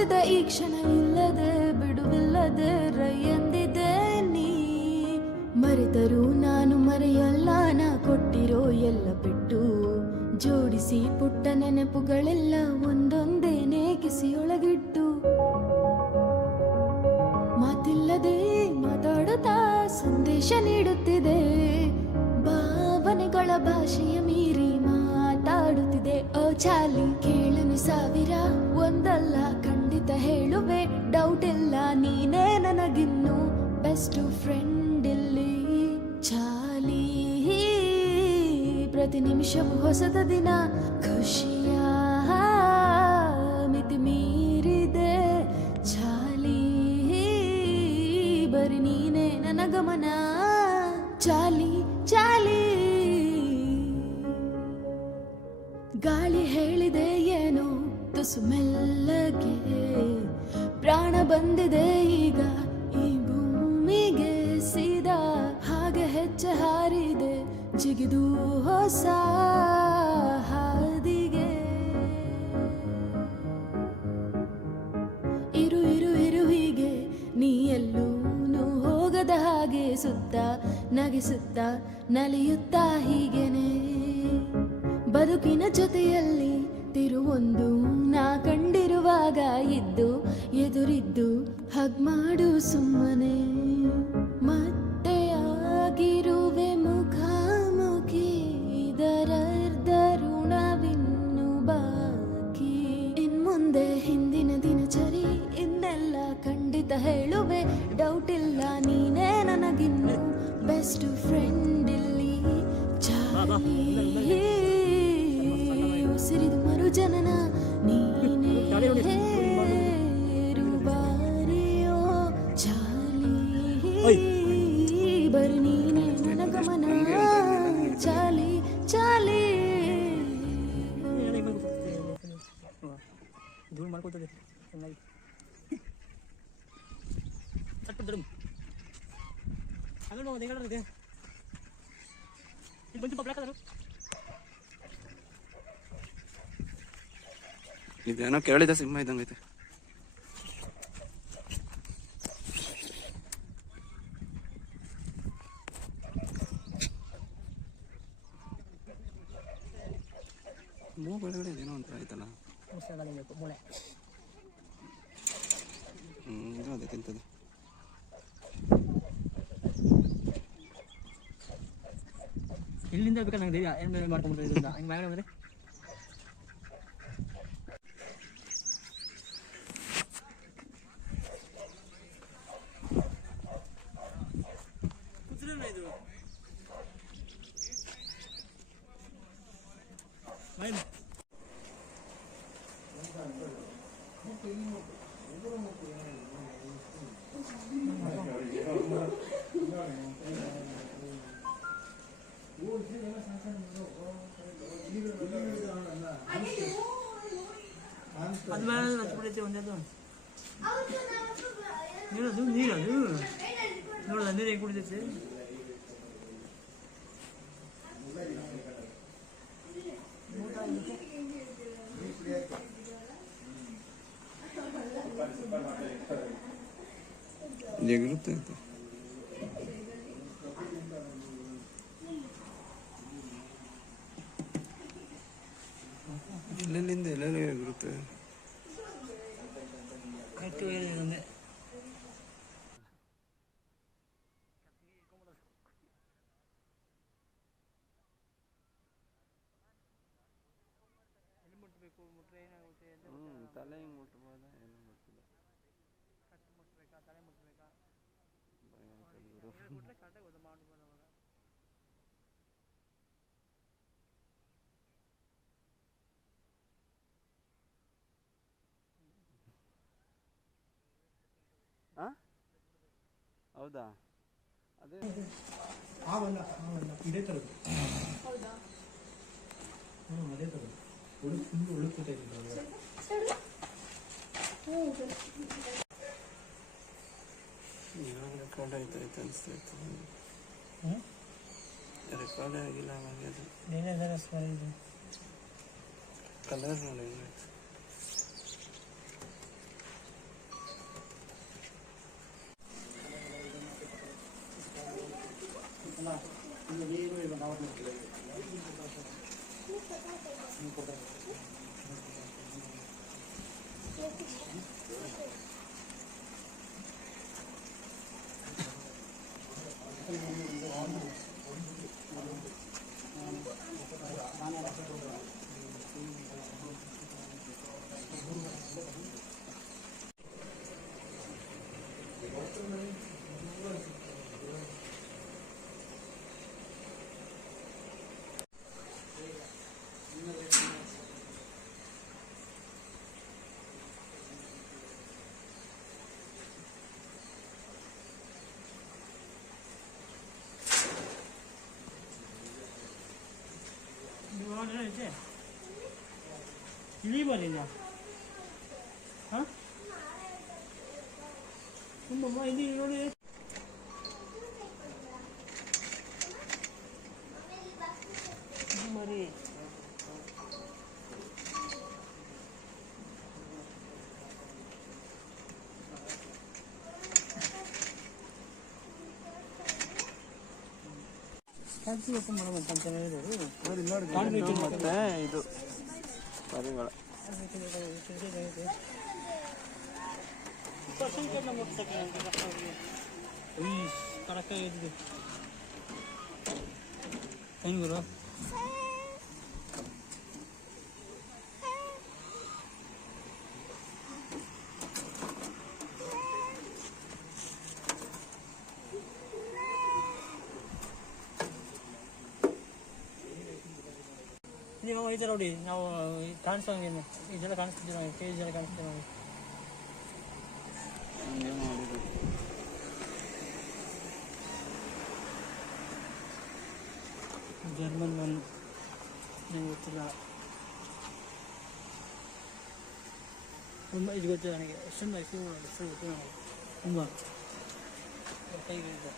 ಕಾಯುತ್ತಿದ್ದ ಈ ಕ್ಷಣ ಇಲ್ಲದೆ ಬಿಡುವಿಲ್ಲದೆ ರೈ ಎಂದಿದೆ ನೀ. ಮರೆತರೂ ನಾನು ಮರೆಯಲ್ಲ, ನಾ ಕೊಟ್ಟಿರೋ ಎಲ್ಲ ಬಿಟ್ಟು ಜೋಡಿಸಿ ಪುಟ್ಟ ನೆನಪುಗಳೆಲ್ಲ ಒಂದೊಂದೇ ನೇಕಿಸಿಯೊಳಗಿಟ್ಟು. ಮಾತಿಲ್ಲದೆ ಮಾತಾಡುತ್ತಾ ಸಂದೇಶ ನೀಡುತ್ತಿದೆ, ಭಾವನೆಗಳ ಭಾಷೆಯ ಮೀರಿ ಮಾತಾಡುತ್ತಿದೆ. ಓ ಚಾಲಿ ಕೇಳನು ಸಾವಿರ ಒಂದಲ್ಲ, ಖಂಡಿತ ಹೇಳುವೆ ಡೌಟ್ ಇಲ್ಲ, ನೀನೇ ನನಗಿನ್ನು ಬೆಸ್ಟ್ ಫ್ರೆಂಡ್ ಇಲ್ಲಿ. ಚಾಲಿ ಪ್ರತಿ ನಿಮಿಷವೂ ಹೊಸದ ದಿನ, ಖುಷಿಯ ಮಿತಿ ಮೀರಿದೆ. ಚಾಲಿ ಬರಿ ನೀನೇ ನನ್ನ ಗಮನ, ಚಾಲಿ ಚಾಲಿ. ಗಾಳಿ ಹೇಳಿದೆ ಏನೋ ತುಸು ಮೆಲ್ಲಗೆ, ಪ್ರಾಣ ಬಂದಿದೆ ಈಗ ಈ ಭೂಮಿಗೆ ಸೀದಾ. ಹಾಗೆ ಹೆಜ್ಜೆ ಹಾರಿದೆ ಜಿಗಿದು ಹೊಸ ಹಾದಿಗೆ. ಇರು ಇರು ಇರು ಹೀಗೆ ನೀ ಎಲ್ಲೂ ಹೋಗದ ಹಾಗೆ, ಸುತ್ತ ನಗಿಸುತ್ತ ನಲಿಯುತ್ತಾ ಹೀಗೆನೆ. ಬದುಕಿನ ಜೊತೆಯಲ್ಲಿ ತಿರುವೊಂದು ನಾ ಕಂಡಿರುವಾಗ ಇದ್ದು ಎದುರಿದ್ದು ಹಗ್ ಮಾಡು ಸುಮ್ಮನೆ. ಮತ್ತೆ ಆಗಿರುವೆ ಮುಖಾಮುಖಿ, ಇದರರ್ಧ ಋಣವಿನ್ನು ಬಾಕಿ. ಇನ್ಮುಂದೆ ಹಿಂದಿನ ದಿನಚರಿ ಇನ್ನೆಲ್ಲ ಖಂಡಿತ ಹೇಳುವೆ ಡೌಟ್ ಇಲ್ಲ, ನೀನೇ ನನಗಿನ್ನು ಬೆಸ್ಟ್ ಫ್ರೆಂಡ್ ಇಲ್ಲಿ. ಚಾಲಿ ಉಸಿರಿದು ಮರು ಜನನ ನೀನೇ ರುಬಾರಿಯೋ. ಚಾಲಿ ಬರಿ ನೀನೇ ನನ್ನ ಗಮನ, ಚಾಲಿ ಚಾಲಿ. ಧೂಳು ಮಾಡ್ಕೊತದೆ ಚೆನ್ನಾಗಿ ಸಟ್ಟು ಧರ್ಮ ಅದನ್ನು ಹೆಂಗಡೆ ಇಲ್ಲಿ ಬಂದು ಪಬ್ಲಾಕದರು. ಇದೇನೋ ಕೇಳಿದ ಸಿಂಹ ಇದ್ದಂಗೈತೆ. ಮೂಗಳೆ ಏನೋ ಅಂತ ಆಯ್ತಲ್ಲ, ಮೂಳೆ ಇದು ಅದೇ ತಿಂತದೆ. ಇಲ್ಲಿಂದ ಬೇಕಾದ್ರೆ ನಂಗೆ ಧೈರ್ಯ ಏನು ಮಾಡ್ಕೊಂಡ್ರೆ ಇದರಿಂದ ಹಂಗೆ ಮಾಡಿ ಅಂದರೆ ಇದು ಅದು ಬೇಡ ಹಚ್ಬಿಡೈತೆ ಒಂದೇದು ನೀರದು ನೀರದು ನೋಡೋದ ನೀರು ಹೇಗೆ ಕುಡಿತೈತೆ. ಹೇಗಿರುತ್ತೆ ಅಂತ ಎಲ್ಲೆಲ್ಲಿಂದ ಎಲ್ಲೆಲ್ಲ ಹೇಗಿರುತ್ತೆ. ಒಂದೇ ಮುಟ್ರೆ ಏನಾಗುತ್ತೆ ತಲೆ ಹಿಂಗೆ ಮುಟ್ಬೋದ ಏನು ಗೊತ್ತಿಲ್ಲ. ಕಟ್ಟು ಮುಟ್ಬೇಕಾ ತಲೆ ಮುಟ್ಬೇಕಾ ಮುಟ್ರೆ ಕರೆಕ್ಟಾಗಿ ಗೊತ್ತು ಮಾಡ್ಬೋದು ಅವಾಗ. ಹೌದಾ? ಅದೇ ಆವಲ್ಲ ಇದೇ ಥರದ್ದು. ಹೌದಾ? ಅದೇ ಥರದ್ದು ತುಂಬ ಉಳುಕುತ್ತೈತೆ. ಇವಾಗ ರೆಕಾರ್ಡ್ ಆಯ್ತಾಯ್ತು ಅನಿಸ್ತೈತೆ. ರೆಕಾರ್ಡ್ ಆಗಿಲ್ಲ ಅವಾಗ ಅದು ಏನೇನು ಸ್ಮೆಲ್ ಇದೆ ಕಲರ್ ನೋಡಿ ಹೆಂಗಾಯ್ತು. ಇಲ್ಲಿ ಬರೀನ ಹಾಂ ತುಂಬಮ್ಮ ಇಲ್ಲಿ ನೋಡಿ ಮರಿ ಫ್ಯಾಕ್ಟ್ರಿ ಓಪನ್ ಮಾಡೋದಂತ ಅಂತ ಹೇಳಿದ್ರು ಮತ್ತೆ ಇದು ಮರಿಗಳ ಕಡಕ ಇದೆ ಹೆಂಗ್ ಗುರು ನೀವು ಈ ಥರ ನೋಡಿ ನಾವು ಕಾಣಿಸೋಂಗೇನು ಇದೆಲ್ಲ ಕಾಣಿಸ್ತಿದ್ದೀವಿ ನಾವು ಕೇಜ್ ಎಲ್ಲ ಕಾಣಿಸ್ತೀವಿ ನಾವು ಜರ್ಮನ್ ಒನ್ ನಂಗೆ ಗೊತ್ತಿಲ್ಲ ತುಂಬ ಇದು ಗೊತ್ತಿಲ್ಲ ನನಗೆ ತುಂಬ ಹೆಸರು ಗೊತ್ತಿಲ್ಲ ನನಗೆ ತುಂಬ ಕೈಗೆ ಇದೆ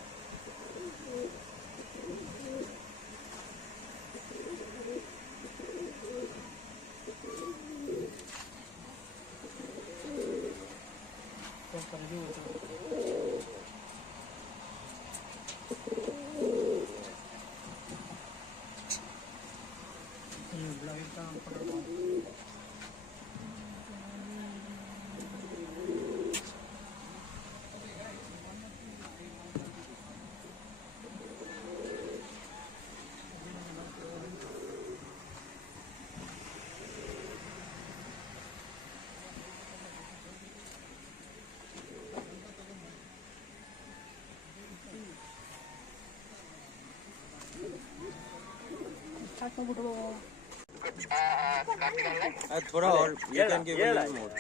थोड़ा और you can give a little more.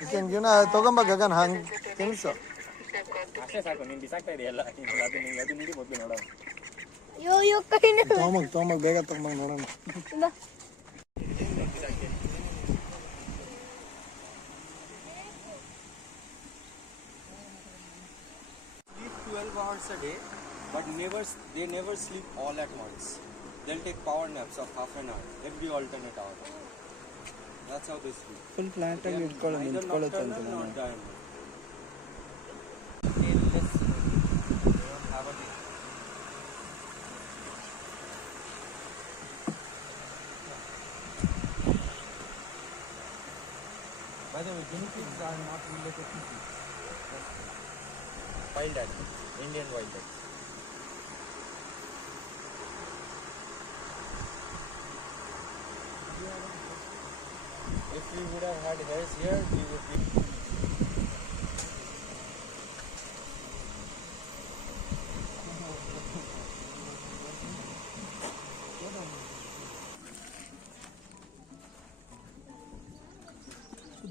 You can give na ತಗೊಂಬ ಗಗನ್ ಹಂಗ್ ತಿನ್ಸು ಅಷ್ಟೇ ಸಾಕು ನೀನು ಬಿಸಾಕ್ತಾ ಇದೆಯಲ್ಲ ಅದು ನೀಡಿ ಮೊದಲು ನೋಡೋ ತಗೊಂಬ ಬೇಗ ತಗೊಂಬ ನೋಡೋಣ Sleep 12 hours a day, but they never sleep all at once. They'll take power naps of half an hour every alternate hour. That's how they sleep. Full flat ಆಗಿ ಇಟ್ಕೊಳ್ಳೋದು ನಿಂತ್ಕೊಳ್ಳುತ್ತೆ ಅಂತ Not diamond. By the way, guinea pigs are not related to people. Wild animals, Indian wild animals. If we would have had hairs here, we would be.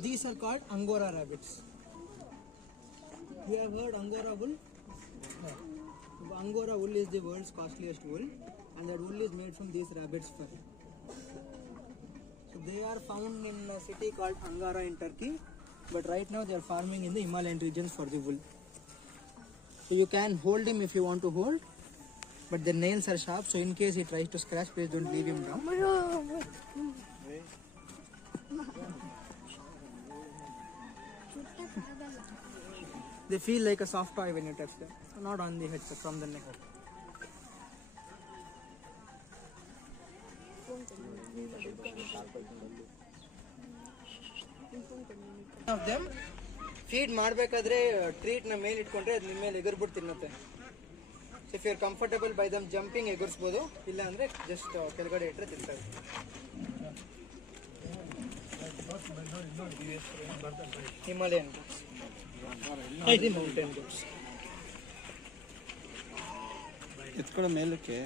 These are called Angora rabbits. You have heard Angora wool? No. Angora wool is the world's costliest wool, and that wool is made from these rabbits' fur. So they are found in a city called Angara in Turkey, but right now they are farming in the Himalayan regions for the wool. So you can hold him if you want to hold, but the nails are sharp, so in case he tries to scratch, please don't leave him down. They feel like a soft toy when you touch them, not on the head, but from the neck. Of them feed ಮಾಡಬೇಕಾದ್ರೆ ಟ್ರೀಟ್ನ ಮೇಲೆ ಇಟ್ಕೊಂಡ್ರೆ ಅದು ನಿಮ್ಮ ಮೇಲೆ ಎಗರ್ಬಿಟ್ಟು ತಿನ್ನುತ್ತೆ. So if you are comfortable by them jumping ಎಗರ್ಸ್ಬೋದು, ಇಲ್ಲ ಅಂದರೆ ಜಸ್ಟ್ ಕೆಳಗಡೆ ಇಟ್ಟರೆ ತಿಂತಾರೆ. Himalayan mountain goats. ಎತ್ಕೊಳ್ಳೋ ಮೇಲಕ್ಕೆ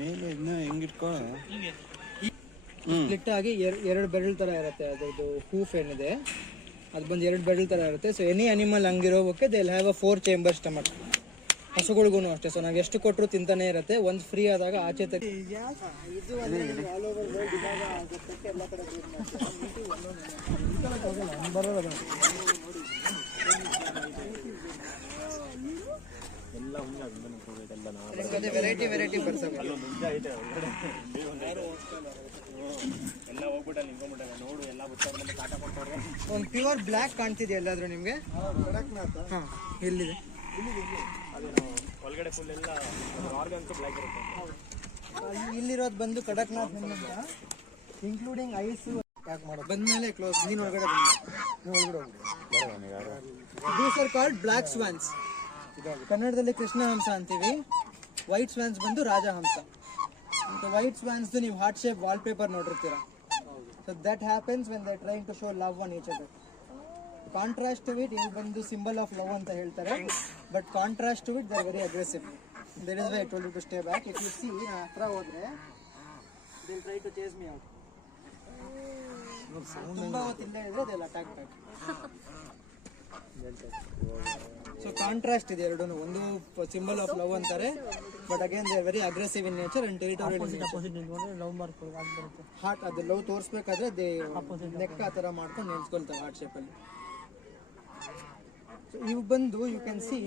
ಮೇಲೆ ಇದನ್ನ ಹೆಂಗಿಟ್ಕೊ. ಸ್ಪ್ಲಿಟ್ ಆಗಿ ಎರಡು ಬೆರಳು ಥರ ಇರುತ್ತೆ ಅದರದ್ದು ಹೂಫ್ ಏನಿದೆ, ಅದು ಬಂದು ಎರಡು ಬೆರಳು ಥರ ಇರುತ್ತೆ. ಸೊ ಎನಿ ಅನಿಮಲ್ ಹಂಗಿರೋಕ್ಕೆ they will have a 4 chamber stomach. ಹಸುಗಳಿಗೂ ಅಷ್ಟೇ. ಸೊ ನಾವು ಎಷ್ಟು ಕೊಟ್ಟರು ತಿಂತಾನೆ ಇರುತ್ತೆ. ಒಂದು ಫ್ರೀ ಆದಾಗ ಆಚೆ ತೆಗಿ. ಇದು ಆಲ್ ಓವರ್ ವರ್ಲ್ಡ್ ಇವಾಗ ಎಲ್ಲ ಕಡೆ ವೆರೈಟಿ ಬರ್ಸಬೇಕು. ಒಂದು ಪ್ಯೂರ್ ಬ್ಲ್ಯಾಕ್ ಕಾಣ್ತಿದೆ ಎಲ್ಲಾದ್ರೂ ನಿಮಗೆ? ಹಾಂ, ಎಲ್ಲಿದೆ? ಇಲ್ಲಿರೋದು ಬಂದು ಕಡಕ್ನಾಥ್ ಅಂತ, ಇನ್ಕ್ಲೂಡಿಂಗ್ ಐಸ್ ಬಂದ್ಮೇಲೆ ಕ್ಲೋಸ್. ನೀನು ಒಳಗಡೆ ದೀಸ್ ಆರ್ ಕಾಲ್ಡ್ ಬ್ಲ್ಯಾಕ್ ಸ್ವಾನ್ಸ್. ಕನ್ನಡದಲ್ಲಿ ಕೃಷ್ಣ ಹಂಸ ಅಂತೀವಿ. ವೈಟ್ ಸ್ವಾನ್ಸ್ ಬಂದು ರಾಜಹಂಸ. ವೈಟ್ ಸ್ವಾನ್ಸ್ ನೀವು ಹಾರ್ಟ್ ಶೇಪ್ ವಾಲ್ ಪೇಪರ್ ನೋಡಿರ್ತೀರ. So that happens when they trying to show love on each other. Contrast to it, ಇದು ಬಂದು ಸಿಂಬಲ್ ಆಫ್ ಲವ್ ಅಂತ ಹೇಳ್ತಾರೆ. But contrast to it they are very aggressive. That is why I told you to stay back. If you see ಹತ್ರ ಹೋದ್ರೆ they will try to chase me out. ತುಂಬಾ ಹೊತ್ತಿಲ್ಲ ಇದ್ರೆ they will attack back. So contrast ಇದೆ ಎರಡೂ. ಒಂದು symbol of love ಅಂತಾರೆ, but again they are very aggressive in nature and territorial. Love mark ಬರುತ್ತೆ. ಹಾರ್ಟ್ ಅದು ಲವ್ ತೋರಿಸ್ಬೇಕಾದ್ರೆ ದೇ ನೆಕ್ ಆ ಥರ ಮಾಡ್ಕೊಂಡು ನಿಲ್ಸ್ಕೊಳ್ತಾರೆ ಹಾರ್ಟ್ ಶೇಪಲ್ಲಿ. ಸೊ ಇವು ಬಂದು you can see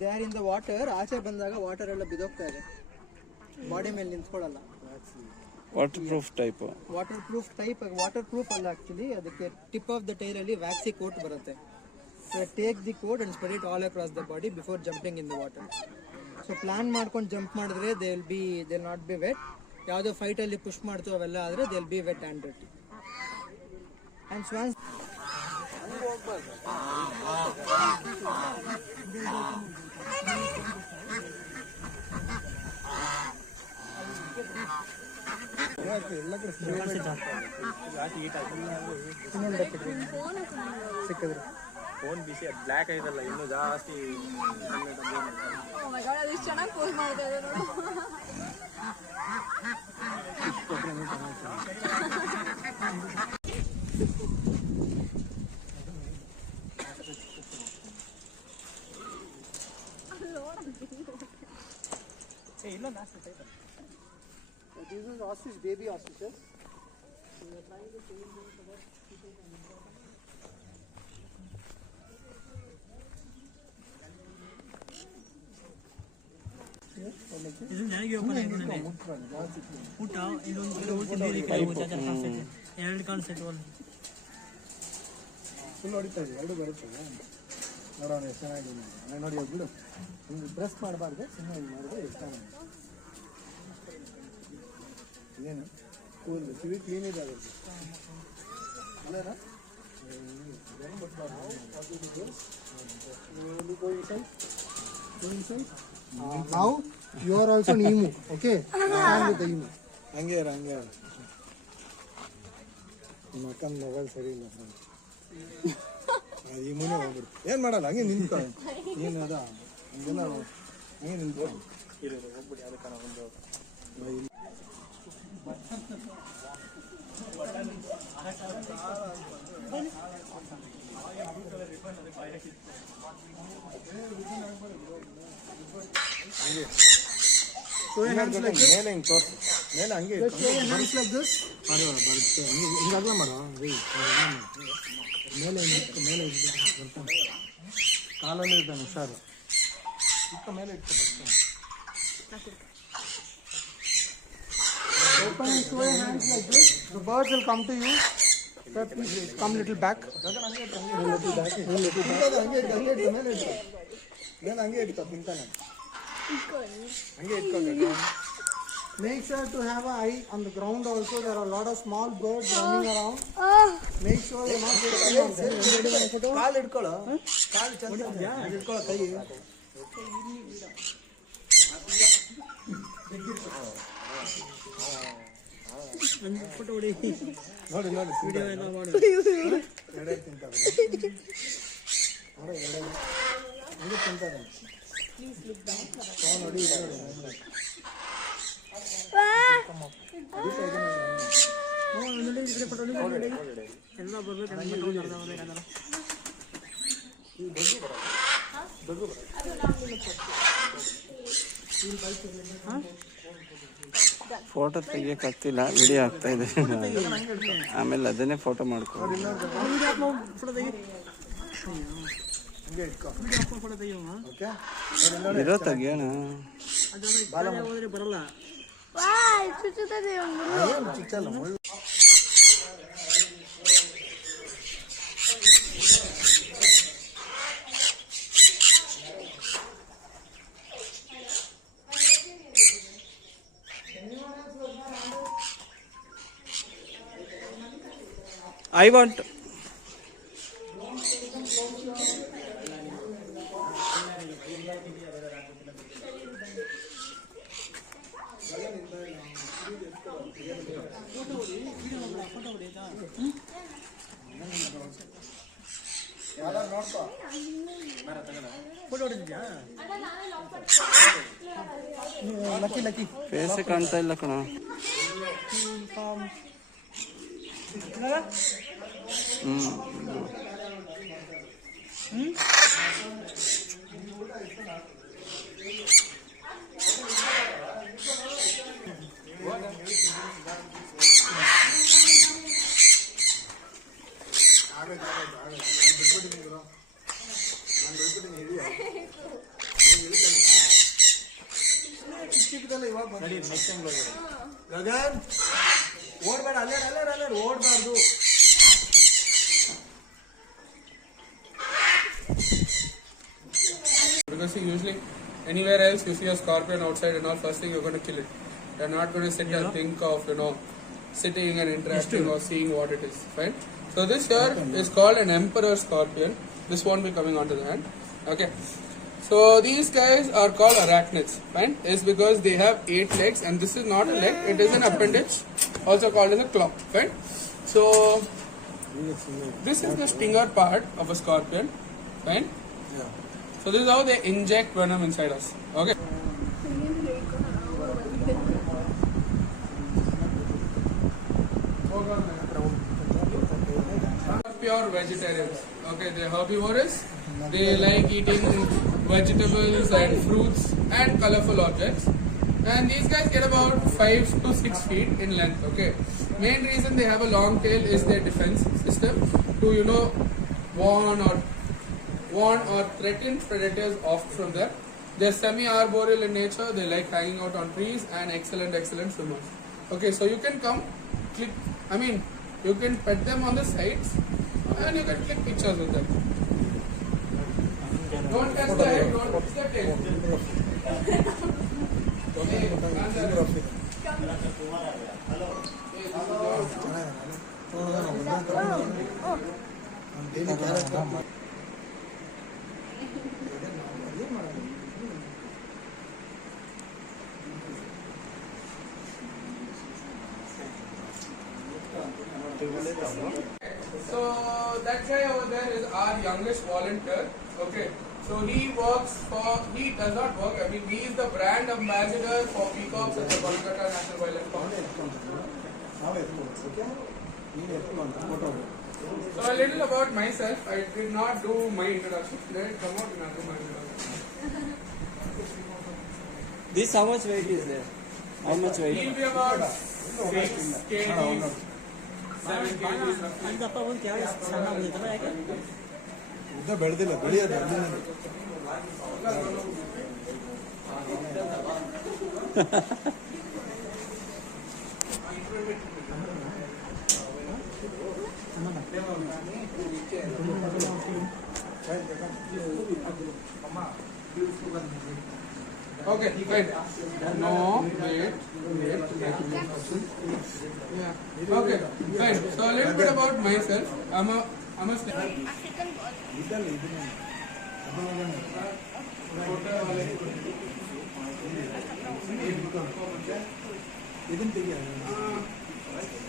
they are in the water. ಆಚೆ ಬಂದಾಗ ವಾಟರ್ ಎಲ್ಲ ಬಿದೋಗ್ತಾ ಇದೆ, ಬಾಡಿ ಮೇಲೆ ನಿಂತ್ಕೊಳ್ಳಲ್ಲ. Water proof type. Water proof ಅಲ್ಲ ಆಕ್ಚುಲಿ. ಅದಕ್ಕೆ ಟಿಪ್ ಆಫ್ ದ ಟೈಲ್ ಅಲ್ಲಿ ವ್ಯಾಕ್ಸಿ ಕೋಟ್ ಬರುತ್ತೆ. So take the coat and spread it all across the body before jumping in the water. So plan ಮಾಡ್ಕೊಂಡು jump ಮಾಡಿದ್ರೆ they will not be wet. ಯಾವುದೋ fight ಅಲ್ಲಿ push ಮಾಡ್ತು ಅವೆಲ್ಲ ಆದ್ರೆ they will be wet and dirty. And swans ಸಿಕ್ಕಿದ್ರು phone ಬಿಸಿ black ಆಯ್ತಲ್ಲ ಇನ್ನೂ ಜಾಸ್ತಿ. ಅದು ಚೆನ್ನಾಗಿ ಪೋಸ್ ಮಾಡ್ತಾ ಇದೆ ನೋಡು. This is ostrich, baby ostriches. So we are trying to change them so that people can enjoy them. ಇದು ನನಗೆ ಓಪನ್ ಆಗಿದೆ. ಊಟ ಇಲ್ಲೊಂದು ನೀರು ಕಾಣಿಸ್ತೈತೆ. 2 ಕಾಣಿಸ್ತೈತೆ. ಫುಲ್ ಹೊಡಿತಾ ಇದೆ, 2 ಬರುತ್ತದೆ. ನೋಡೋಣ ಎಷ್ಟು ಚೆನ್ನಾಗಿದೆ ನೋಡಿ. ಬಿಡು, ಹಿಂಗೆ ಪ್ರೆಸ್ ಮಾಡಬಾರ್ದು, ಸುಮ್ಮನೆ ಹಿಂಗೆ ಮಾಡಿದ್ರೆ ಎಷ್ಟು ಚೆನ್ನಾಗಿದೆ. ಏನು ಕೂಲ್ ಕಿವಿ ಕ್ಲೀನ್ ಇದೆ ಅದಕ್ಕೆ ಅಲ್ಲೇನಾ? Now you are also an emu, okay? Stand with the emu. ಹಂಗೆ ನಿಮ್ಮ ಅಕ್ಕನ ಮೊಬೈಲ್ ಸರಿ ಇಲ್ಲ ಫ್ರೆಂಡ್. ಈ ಮುನೇ ಹೋಗ್ಬಿಡ್ತು. ಏನು ಮಾಡಲ್ಲ, ಹಂಗೆ ನಿಂತ್ಕೊ. ಏನು ಅದ ಹಂಗೆಲ್ಲ ಹಂಗೆ ನಿಂತ್ಕೊ. ಹೋಗ್ಬಿಡಿ ಅದಕ್ಕೆ ಒಂದು ಮೇಲೆ ಹಿಂಗೆ ತೋರಿಸಿ. ಮೇಲೆ ಹಂಗೆ Hands like this. ಬರುತ್ತೆ. ಹಿಂಗಾಗಲ್ಲ ಮಾಡೋ ಮೇಲೆ ಮೇಲೆ ಬರ್ತಾನೆ. ಕಾಲಲ್ಲಿ ಇರ್ತಾನೆ, ಹುಷಾರು. ಇಟ್ಟ ಮೇಲೆ ಇಟ್ಟು ಬರ್ತಾನೆ. Open and show your hands like this. The birds will come to you. Sir, please come little back. ಹಂಗೆ ಇಟ್ಟು ಮೇಲೆ ಹಂಗೆ ಇಟ್ಕೊ ತಿಂತಾನೆ. ಹಂಗೆ ಇಟ್ಕೋಬೇಕು. Make sure to have an eye on the ground also. There are a lot of small birds running around. Make sure you're not sitting on them. ಕಾಲು ಹಿಡ್ಕೊಳ್ಳೋ ಕಾಲು ಚಂದ ಹಿಡ್ಕೊಳ್ಳೋ ಕೈ ಫೋಟೋ ಹೊಡಿ ನೋಡಿ ನೋಡಿ ವಿಡಿಯೋ ಎಲ್ಲ ಮಾಡು ಎಡೆ ತಿಂತಾರೆ ಹಂಗೆ ತಿಂತಾರೆ ನೋಡಿ ಎಲ್ಲ ಬರ್ಬೇಕು ಫೋಟೋ ತೆಗಿಯಕ್ಕಾಗ್ತಿಲ್ಲ, ವಿಡಿಯೋ ಆಗ್ತಾ ಇದೆ. ಆಮೇಲೆ ಅದನ್ನೇ ಫೋಟೋ ಮಾಡ್ಕೊ. ಇರೋ ತೆಗಿಯೋಣ. ಹೋದ್ರೆ ಬರಲ್ಲ. I want. ಫೋಟೋ ಹೊಡಿದ್ಯಾ? ಲಕ್ಕಿ ಲಕ್ಕಿ ಫೇಸ್ ಕಾಣ್ತಾ ಇಲ್ಲ ಕಣ. ಗಗನ್ ಓಡ್ಬೇಡ, ಅಲ್ಲೇ ಓಡ್ಬಾರ್ದು. Because see, usually anywhere else you see a scorpion outside and all, first thing you're going to kill it. You're not going to sit and think of, sitting and interacting or seeing what it is, right? So this here is called an emperor scorpion. This won't be coming onto the hand. Okay. So these guys are called arachnids, right? It's because they have 8 legs, and this is not a leg, it is an appendage, also called as a claw, right? So this is the stinger part of a scorpion, right? Yeah. So this is how they inject venom inside us. Okay. Pure vegetarians. Okay, they're herbivores. They like eating vegetables and fruits and colorful objects. And these guys get about 5 to 6 feet in length. Okay. Main reason they have a long tail is their defense system to warn or threaten predators off from them. They're semi-arboreal in nature. They like hanging out on trees and excellent swimmers. Okay, so you can come, you can pet them on the sides and you can click pictures with them. Don't touch the head, don't touch the tail. So that guy over there is our youngest volunteer. Okay. So he does not work. He is the brand ambassador for peacocks at the Kolkata National Wildlife Park. So a little about myself. I did not do my introduction. Let it come out and I'll do my introduction. This how much weight is there? How much weight? He'll be about 6 kgs, 7 kgs. Andappa ಒಂದು ಯಾವ ಸಣ್ಣ ಬಂದಿತ್ತಲ್ಲ ಯಾಕೆ ಉದ್ದ ಬೆಳೆದಿಲ್ಲ, ಬೆಳೆಯೋದು Okay, fine. No, wait. Yeah. Okay, fine. So a little bit about myself. I'm a African ball.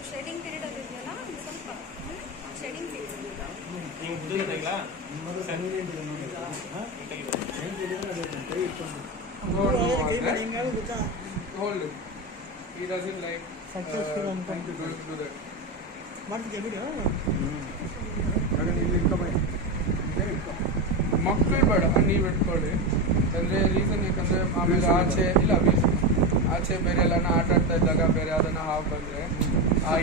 Shedding period ಆಗಿದೆಯಲ್ಲ ಸ್ವಲ್ಪ shedding hold it. He doesn't like to do that. ಮಾಡ್ತಿದ್ಯಾ video ಇಲ್ಲಿ ಇಟ್ಕೊಬೇಡಿ ಮಕ್ಕಳು ಬೇಡ ನೀವು ಇಟ್ಕೊಳ್ಳಿ ಅಂದರೆ ರೀಸನ್ ಯಾಕಂದರೆ ಆಮೇಲೆ ಆಚೆ ಇಲ್ಲ ಆಚೆ ಬೇರೆ ಎಲ್ಲನ ಆಟ ಆಡ್ತಾ ಇದ್ದಾಗ ಬೇರೆ ಯಾವ್ದನ್ನ ಹಾವು ಬಂದರೆ ಆ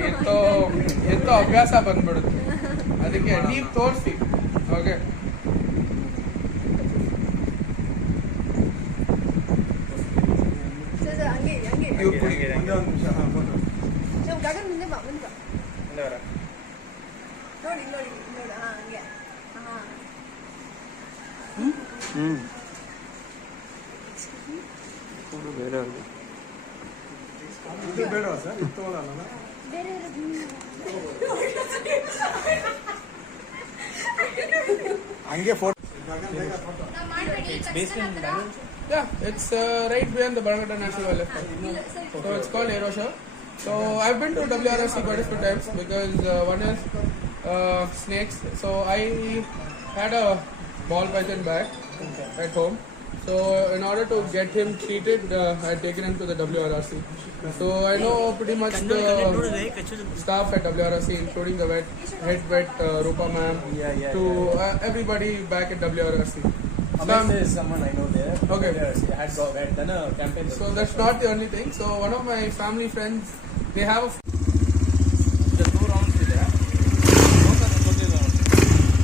ಎತ್ತೋ ಅಭ್ಯಾಸ ಬಂದ್ಬಿಡುತ್ತೆ ಅದಕ್ಕೆ ನೀವು ತೋರಿಸಿ ಓಕೆ ಹಂಗೆ ಹಂಗೆ ಒಂದೇ ಒಂದು ನಿಮಿಷ ನಾವು ಗಗನ್ ಮುಂದೆ ಬಾ ಮುಂದೆ ನೋಡಿ ನೋಡಿ ನೋಡಿ ಹಂಗೆ ಬೇರೆಯವ್ರಿಗೆ ಇದು ಬೇಡವಾ ಸರ್ ಇದು ತಗೊಳ್ಳಲ್ಲ ಹಂಗೆ photo Yeah, it's right behind the Barangata National Wildlife Park. So it's called Aeroshow. So I've been to WRFC quite a few times because one is snakes. So I had a ball python back at home. So in order to get him treated, I had taken him to the WRRC. So I know pretty much the staff at WRRC, including the head vet Rupa ma'am, to everybody back at WRRC. Is someone I know there. Okay. Had done a campaign. So that's not the only thing. So one of my family friends, they have The 2 rounds ಇದೆ.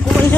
ಹೋಗ್ಬಿಡಿ